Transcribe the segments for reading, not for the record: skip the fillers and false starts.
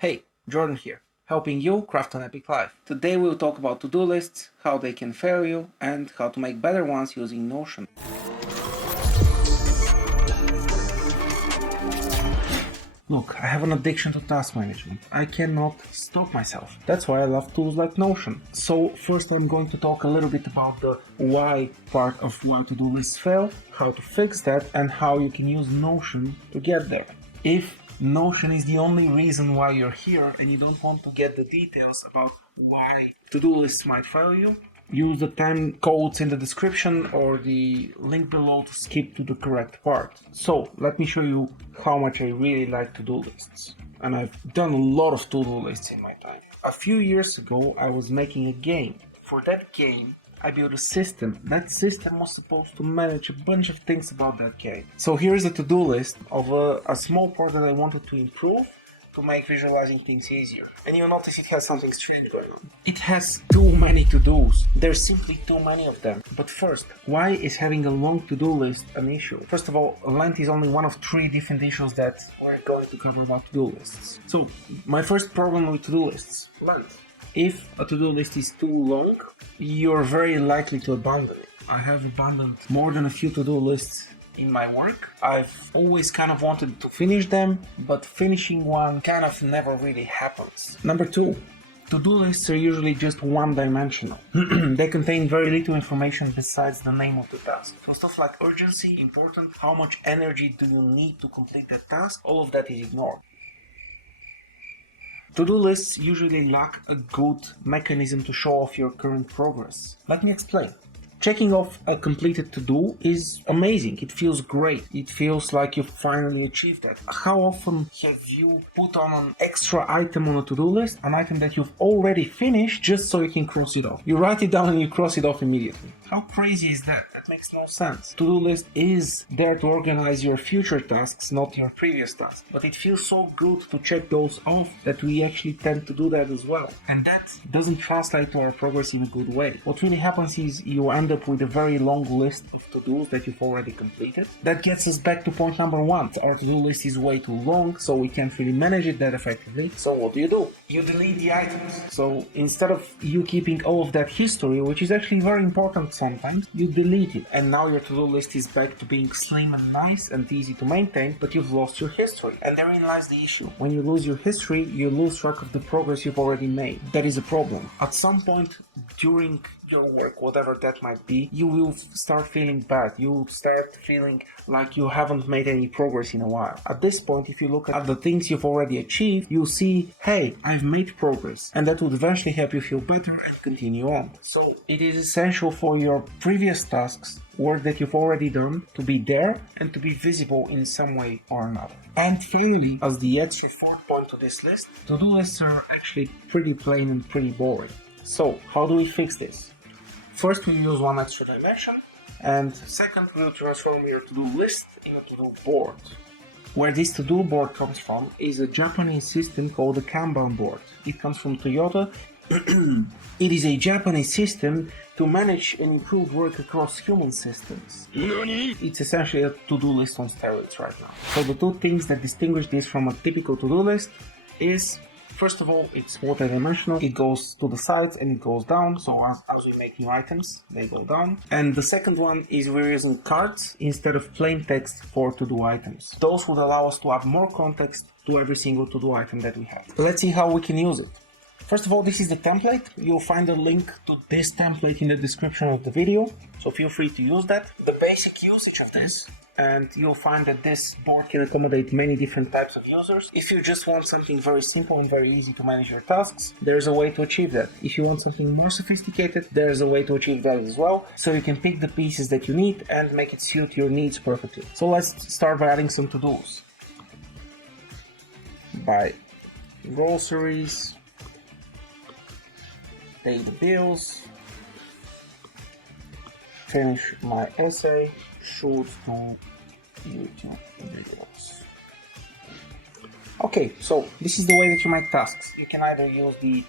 Hey, Jordan here, helping you craft an epic life. Today we'll talk about to-do lists, how they can fail you, and how to make better ones using Notion. Look, I have an addiction to task management. I cannot stop myself. That's why I love tools like Notion. So first I'm going to talk a little bit about the why part of why to-do lists fail, how to fix that, and how you can use Notion to get there. If Notion is the only reason why you're here and you don't want to get the details about why to-do lists might fail you, use the time codes in the description or the link below to skip to the correct part. So let me show you how much I really like to-do lists. And I've done a lot of to-do lists in my time. A few years ago I was making a game. For that game I built a system. That system was supposed to manage a bunch of things about that game. So here's a to-do list of a small part that I wanted to improve to make visualizing things easier. And you'll notice it has something strange going on. It has too many to-dos. There's simply too many of them. But first, why is having a long to-do list an issue? First of all, length is only one of 3 different issues that we're going to cover about to-do lists. So my first problem with to-do lists, length. If a to-do list is too long, you're very likely to abandon it. I have abandoned more than a few to-do lists in my work. I've always kind of wanted to finish them, but finishing one kind of never really happens. Number 2, to-do lists are usually just one-dimensional. They contain very little information besides the name of the task. So stuff like urgency, important, how much energy do you need to complete that task, all of that is ignored. To-do lists usually lack a good mechanism to show off your current progress. Let me explain. Checking off a completed to-do is amazing. It feels great. It feels like you finally achieved that. How often have you put on an extra item on a to-do list, an item that you've already finished just so you can cross it off? You write it down and you cross it off immediately. How crazy is that? That makes no sense. To-do list is there to organize your future tasks, not your previous tasks. But it feels so good to check those off that we actually tend to do that as well. And that doesn't translate to our progress in a good way. What really happens is you end up with a very long list of to-dos that you've already completed. That gets us back to point number 1. Our to-do list is way too long, so we can't really manage it that effectively. So what do? You delete the items. So instead of you keeping all of that history, which is actually very important sometimes, you delete it. And now your to-do list is back to being slim and nice and easy to maintain, but you've lost your history. And therein lies the issue. When you lose your history, you lose track of the progress you've already made. That is a problem. At some point during your work, whatever that might be, you will start feeling bad. You will start feeling like you haven't made any progress in a while. At this point, if you look at the things you've already achieved, you'll see, hey, I've made progress. And that would eventually help you feel better and continue on. So it is essential for your previous tasks, work that you've already done, to be there and to be visible in some way or another. And finally, as the extra 4th point to this list, to-do lists are actually pretty plain and pretty boring. So how do we fix this? First, we use one extra dimension, and second, we'll transform your to-do list into a to-do board. Where this to-do board comes from is a Japanese system called the Kanban board. It comes from Toyota. It is a Japanese system to manage and improve work across human systems. It's essentially a to-do list on steroids right now. So the 2 things that distinguish this from a typical to-do list is, first of all, it's multi-dimensional. It goes to the sides and it goes down. So as we make new items, they go down. And the second one is we're using cards instead of plain text for to-do items. Those would allow us to add more context to every single to-do item that we have. Let's see how we can use it. First of all, this is the template. You'll find a link to this template in the description of the video, so feel free to use that. The basic usage of this, and you'll find that this board can accommodate many different types of users. If you just want something very simple and very easy to manage your tasks, there's a way to achieve that. If you want something more sophisticated, there's a way to achieve that as well, so you can pick the pieces that you need and make it suit your needs perfectly. So let's start by adding some to-dos. Buy groceries, pay the bills, finish my essay, shoot 2 YouTube videos. Okay, so this is the way that you make tasks. You can either use the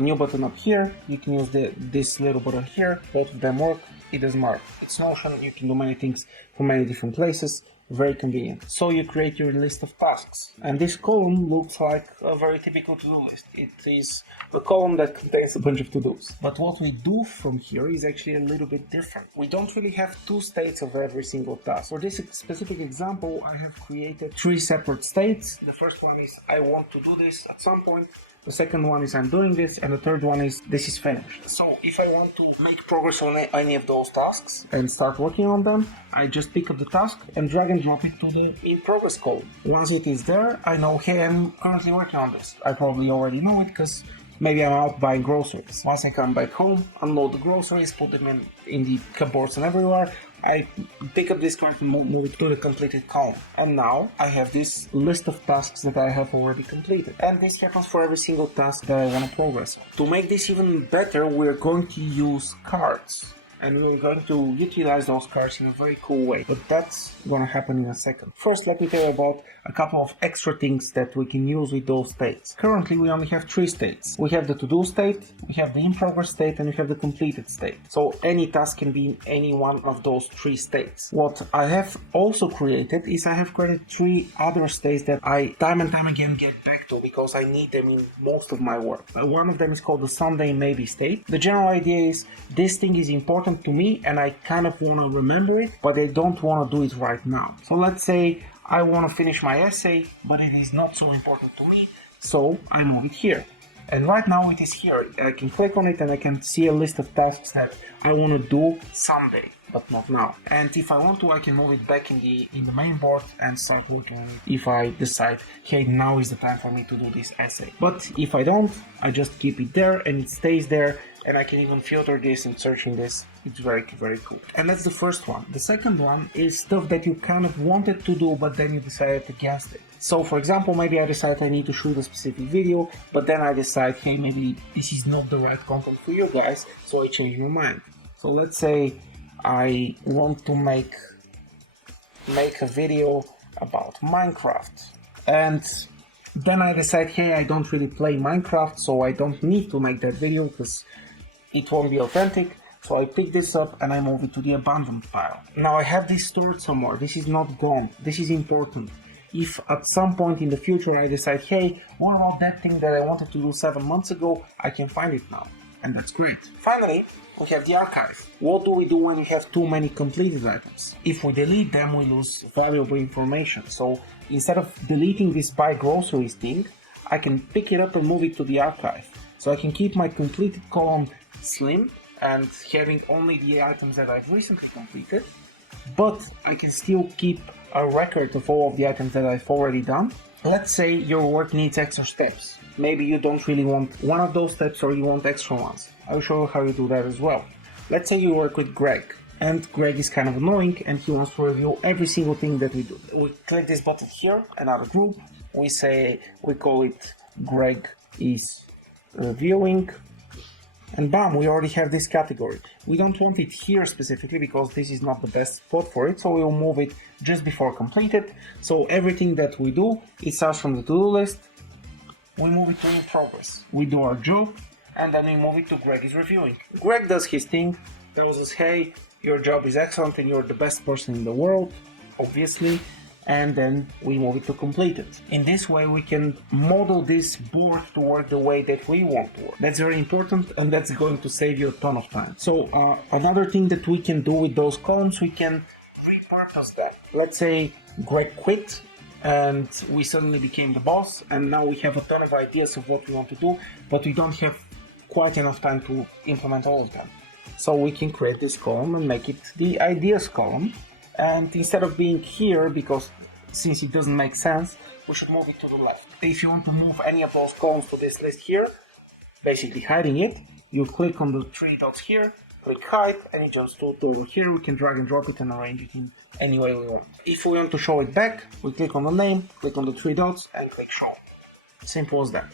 new button up here, you can use this little button here. Both of them work, it doesn't matter. It's Notion, you can do many things from many different places. Very convenient. So you create your list of tasks, and this column looks like a very typical to-do list. It is the column that contains a bunch of to-dos. But what we do from here is actually a little bit different. We don't really have two states of every single task. For this specific example, I have created three separate states. The first one is I want to do this at some point. The second one is I'm doing this, and the third one is this is finished. So if I want to make progress on any of those tasks and start working on them, I just pick up the task and drag and drop it to the in progress column. Once it is there, I know, hey, I'm currently working on this. I probably already know it because maybe I'm out buying groceries. Once I come back home, unload the groceries, put them in the cupboards and everywhere, I pick up this card and move it to the completed column. And now I have this list of tasks that I have already completed. And this happens for every single task that I want to progress on. To make this even better, we're going to use cards. And we're going to utilize those cards in a very cool way. But that's gonna happen in a second. First, let me tell you about a couple of extra things that we can use with those states. Currently, we only have three states. We have the to-do state, we have the in-progress state, and we have the completed state. So any task can be in any one of those three states. What I have also created is I have created three other states that I time and time again get back to because I need them in most of my work. One of them is called the someday maybe state. The general idea is this thing is important to me and I kind of want to remember it, but I don't want to do it right now. So let's say I want to finish my essay, but it is not so important to me, so I move it here. And right now it is here. I can click on it and I can see a list of tasks that I want to do someday, but not now. And if I want to, I can move it back in the main board and start working on it if I decide, hey, now is the time for me to do this essay. But if I don't, I just keep it there and it stays there, and I can even filter this and searching this. It's very, very cool. And that's the first one. The second one is stuff that you kind of wanted to do, but then you decided against it. So for example, maybe I decide I need to shoot a specific video, but then I decide, hey, maybe this is not the right content for you guys, so I change my mind. So let's say I want to make a video about Minecraft, and then I decide, hey, I don't really play Minecraft, so I don't need to make that video because it won't be authentic. So I pick this up and I move it to the abandoned pile. Now I have this stored somewhere. This is not gone. This is important. If at some point in the future I decide, hey, what about that thing that I wanted to do 7 months ago? I can find it now. And that's great. Finally, we have the archive. What do we do when we have too many completed items? If we delete them, we lose valuable information. So instead of deleting this buy groceries thing, I can pick it up and move it to the archive. So I can keep my completed column slim and having only the items that I've recently completed, but I can still keep a record of all of the items that I've already done. Let's say your work needs extra steps. Maybe you don't really want one of those steps or you want extra ones. I'll show you how you do that as well. Let's say you work with Greg, and Greg is kind of annoying and he wants to review every single thing that we do. We click this button here, another group, we call it Greg is reviewing, and bam, we already have this category. We don't want it here specifically because this is not the best spot for it, so we'll move it just before completed. So everything that we do, it starts from the to-do list, we move it to in progress. We do our job, and then we move it to Greg is reviewing. Greg does his thing, tells us, hey, your job is excellent and you're the best person in the world, obviously, and then we move it to completed. In this way, we can model this board to work the way that we want to work. That's very important, and that's going to save you a ton of time. So another thing that we can do with those columns, we can repurpose them. Let's say Greg quit and we suddenly became the boss, and now we have a ton of ideas of what we want to do, but we don't have quite enough time to implement all of them. So we can create this column and make it the ideas column. And instead of being here, because since it doesn't make sense, we should move it to the left. If you want to move any of those columns to this list here, basically hiding it, you click on the three dots here, click hide, and it jumps to over here. We can drag and drop it and arrange it in any way we want. If we want to show it back, we click on the name, click on the three dots, and click show. Simple as that.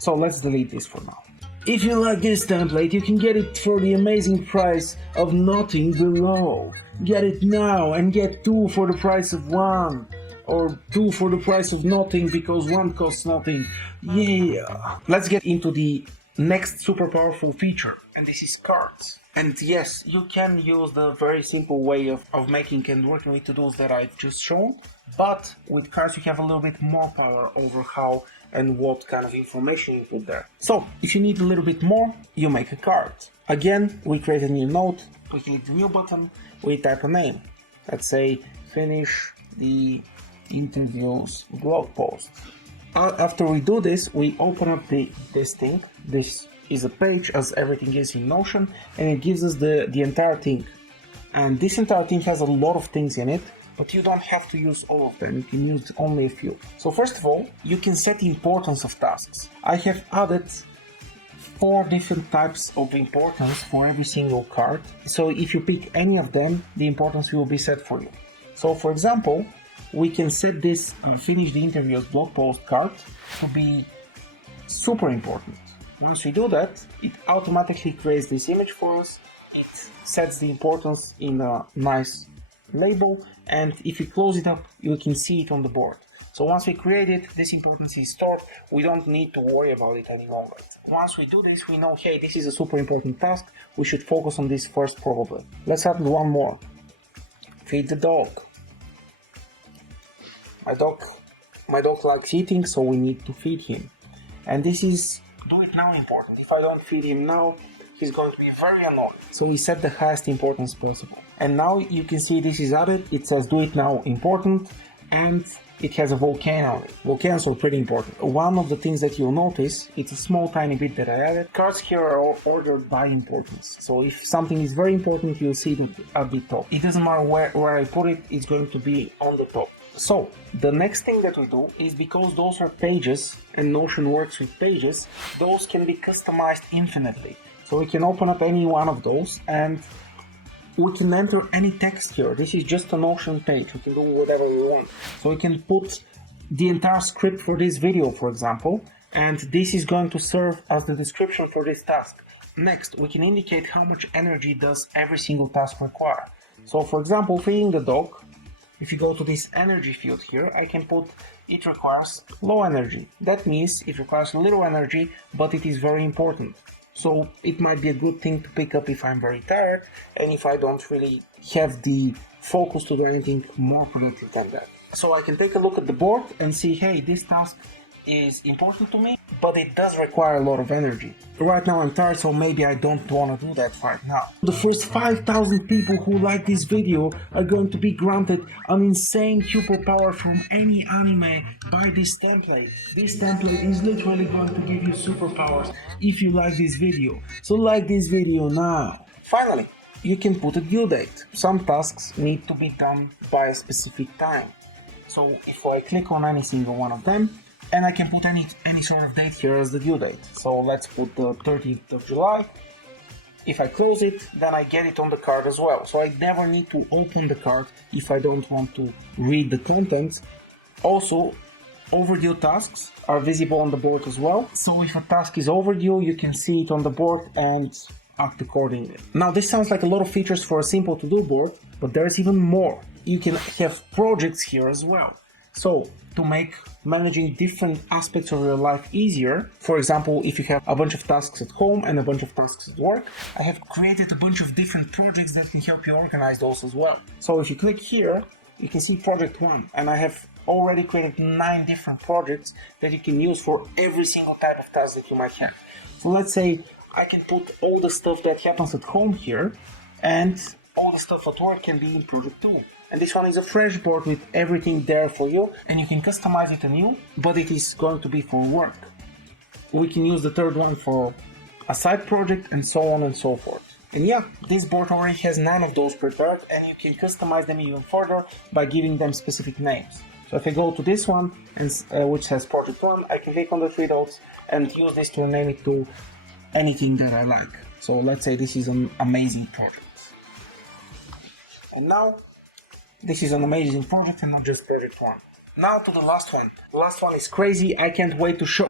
So let's delete this for now. If you like this template, you can get it for the amazing price of nothing below. Get it now and get 2 for the price of 1. Or 2 for the price of nothing because 1 costs nothing. Yeah! Let's get into the next super powerful feature, and this is cards. And yes, you can use the very simple way of making and working with to-dos that I've just shown, but with cards you have a little bit more power over how and what kind of information you put there. So if you need a little bit more, you make a card. Again, we create a new note, we click the new button, we type a name. Let's say finish the interviews blog post. After we do this, we open up this thing. This is a page, as everything is in Notion, and it gives us the entire thing. And this entire thing has a lot of things in it, but you don't have to use all of them. You can use only a few. So first of all, you can set the importance of tasks. I have added 4 different types of importance for every single card. So if you pick any of them, the importance will be set for you. So for example, we can set this finish the interviews blog post card to be super important. Once we do that, it automatically creates this image for us. It sets the importance in a nice label, and if you close it up, you can see it on the board. So once we create it, this importance is stored. We don't need to worry about it any longer. Once we do this, we know, hey, this is a super important task. We should focus on this first probably. Let's add one more. Feed the dog. My dog likes eating, so we need to feed him. And this is do it now important. If I don't feed him now, he's going to be very annoyed. So we set the highest importance possible. And now you can see this is added. It says do it now important, and it has a volcano on it. Volcanoes are pretty important. One of the things that you'll notice, it's a small tiny bit that I added. Cards here are ordered by importance. So if something is very important, you'll see it at the top. It doesn't matter where I put it, it's going to be on the top. So the next thing that we do is, because those are pages and Notion works with pages, those can be customized infinitely. So we can open up any one of those and we can enter any text here. This is just a Notion page. We can do whatever we want. So we can put the entire script for this video, for example, and this is going to serve as the description for this task. Next, we can indicate how much energy does every single task require. So for example, feeding the dog, if you go to this energy field here, I can put it requires low energy. That means it requires little energy, but it is very important. So it might be a good thing to pick up if I'm very tired and if I don't really have the focus to do anything more productive than that. So I can take a look at the board and see, hey, this task is important to me, but it does require a lot of energy. Right now I'm tired, so maybe I don't want to do that right now. The first 5,000 people who like this video are going to be granted an insane superpower from any anime by this template. This template is literally going to give you superpowers if you like this video. So like this video now. Finally, you can put a due date. Some tasks need to be done by a specific time. So if I click on any single one of them, and I can put any sort of date here as the due date. So let's put the 30th of July. If I close it, then I get it on the card as well. So I never need to open the card if I don't want to read the contents. Also, overdue tasks are visible on the board as well. So if a task is overdue, you can see it on the board and act accordingly. Now this sounds like a lot of features for a simple to-do board, but there is even more. You can have projects here as well. So to make managing different aspects of your life easier, for example, if you have a bunch of tasks at home and a bunch of tasks at work, I have created a bunch of different projects that can help you organize those as well. So if you click here, you can see project 1, and I have already created 9 different projects that you can use for every single type of task that you might have. So let's say I can put all the stuff that happens at home here, and all the stuff at work can be in project 2. And this one is a fresh board with everything there for you, and you can customize it anew, but it is going to be for work. We can use the third one for a side project, and so on and so forth. And yeah, this board already has 9 of those prepared, and you can customize them even further by giving them specific names. So if I go to this one, and which says project 1, I can click on the 3 dots and use this to rename it to anything that I like. So let's say this is an amazing project. And now, this is an amazing project and not just project 1. Now to the last one. The last one is crazy. I can't wait to show.